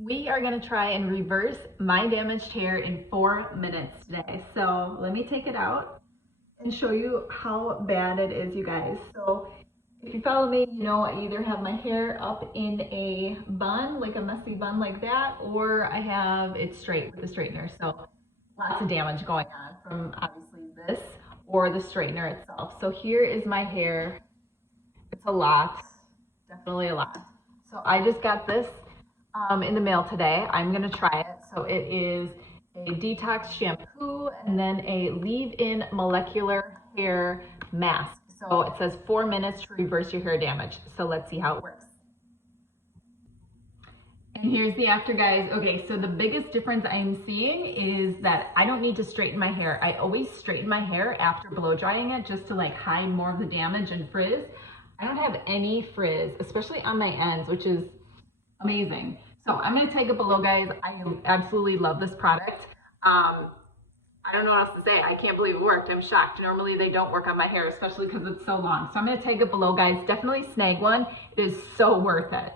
We are gonna try and reverse my damaged hair in 4 minutes today. So let me take it out and show you how bad it is, you guys. So if you follow me, you know I either have my hair up in a bun, like a messy bun like that, or I have it straight with the straightener. So lots of damage going on from obviously this or the straightener itself. So here is my hair. It's a lot, definitely a lot. So I just got this in the mail today. I'm gonna try it. So it is a detox shampoo and then a leave-in molecular hair mask. So it says 4 minutes to reverse your hair damage. So let's see how it works. And here's the after, guys. Okay, so the biggest difference I'm seeing is that I don't need to straighten my hair. I always straighten my hair after blow drying it just to like hide more of the damage and frizz. I don't have any frizz, especially on my ends, which is amazing. So I'm gonna take it below, guys. I absolutely love this product. I don't know what else to say. I can't believe it worked. I'm shocked. Normally they don't work on my hair, especially because it's so long. So I'm gonna take it below, guys. Definitely snag one. It is so worth it.